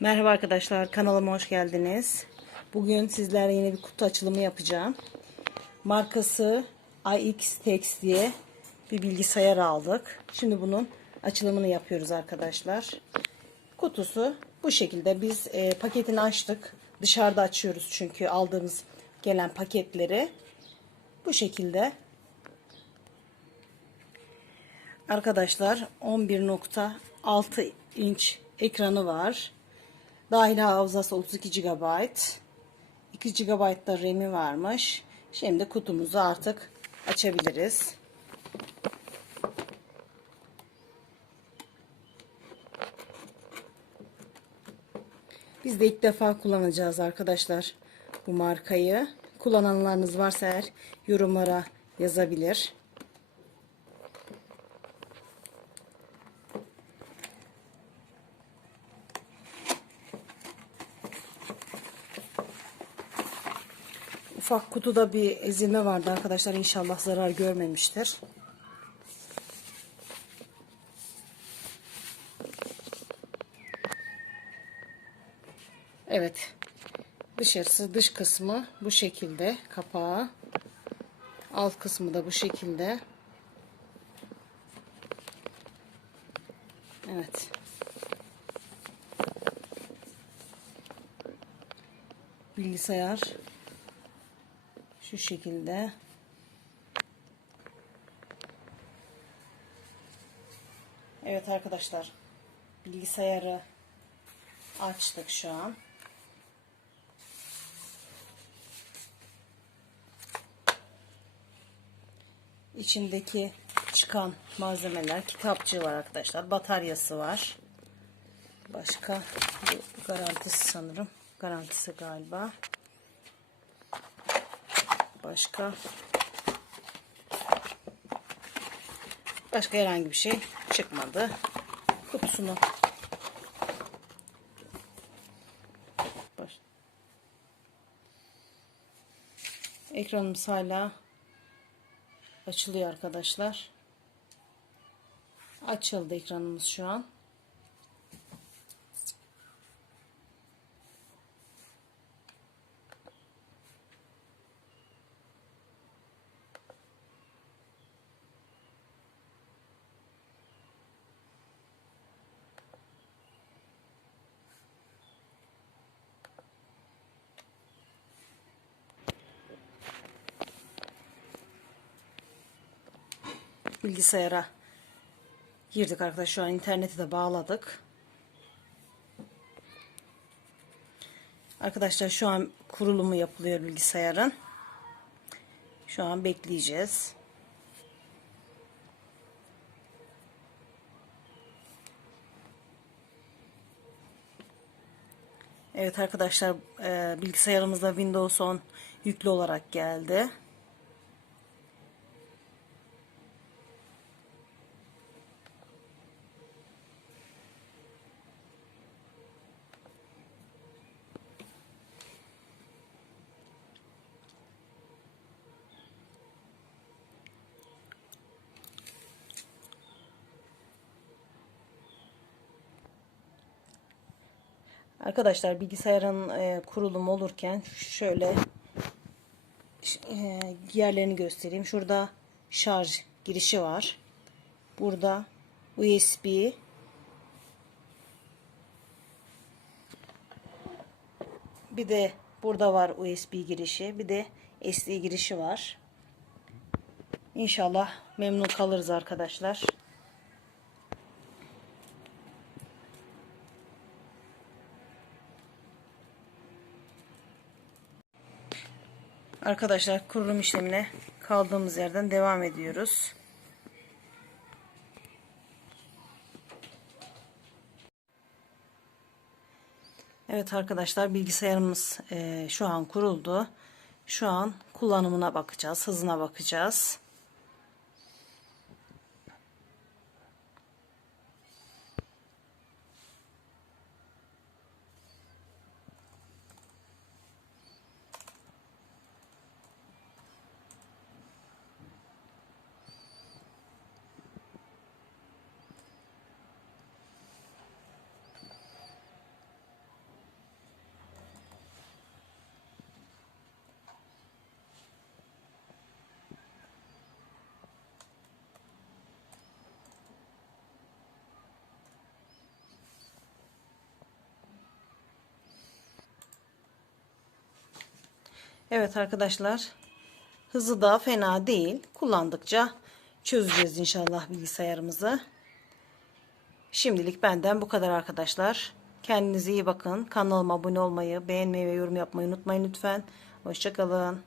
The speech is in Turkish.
Merhaba arkadaşlar kanalıma hoş geldiniz. Bugün sizlerle yine bir kutu açılımı yapacağım. Markası iX Tex diye bir bilgisayar aldık. Şimdi bunun açılımını yapıyoruz arkadaşlar. Kutusu bu şekilde biz e, paketini açtık. Dışarıda açıyoruz çünkü aldığımız gelen paketleri bu şekilde. Arkadaşlar 11.6 inç ekranı var. Dahil hafızası 32 GB. 2 GB da RAM'i varmış. Şimdi kutumuzu artık açabiliriz. Biz de ilk defa kullanacağız arkadaşlar bu markayı. Kullananlarınız varsa eğer yorumlara yazabilir. Ufak kutuda bir ezilme vardı arkadaşlar. İnşallah zarar görmemiştir. Evet. Dışarısı dış kısmı bu şekilde kapağı. Alt kısmı da bu şekilde. Evet. Bilgisayar şu şekilde. Evet arkadaşlar. Bilgisayarı açtık şu an. İçindeki çıkan malzemeler kitapçığı var arkadaşlar. Bataryası var. Başka garantisi sanırım. Garantisi galiba. Başka başka herhangi bir şey çıkmadı. Kutusunu Baş. Ekranımız hala açılıyor arkadaşlar. Açıldı ekranımız şu an. Bilgisayara girdik arkadaşlar. Şu an interneti de bağladık. Arkadaşlar şu an kurulumu yapılıyor bilgisayarın. Şu an bekleyeceğiz. Evet arkadaşlar e, bilgisayarımızda Windows 10 yüklü olarak geldi. Arkadaşlar bilgisayarın e, kurulumu olurken şöyle e, yerlerini göstereyim. Şurada şarj girişi var. Burada USB bir de burada var USB girişi. Bir de SD girişi var. İnşallah memnun kalırız arkadaşlar. Arkadaşlar kurulum işlemine kaldığımız yerden devam ediyoruz. Evet arkadaşlar bilgisayarımız e, şu an kuruldu. Şu an kullanımına bakacağız, hızına bakacağız. Evet arkadaşlar. Hızı da fena değil. Kullandıkça çözeceğiz inşallah bilgisayarımızı. Şimdilik benden bu kadar arkadaşlar. Kendinize iyi bakın. Kanalıma abone olmayı, beğenmeyi ve yorum yapmayı unutmayın lütfen. Hoşçakalın.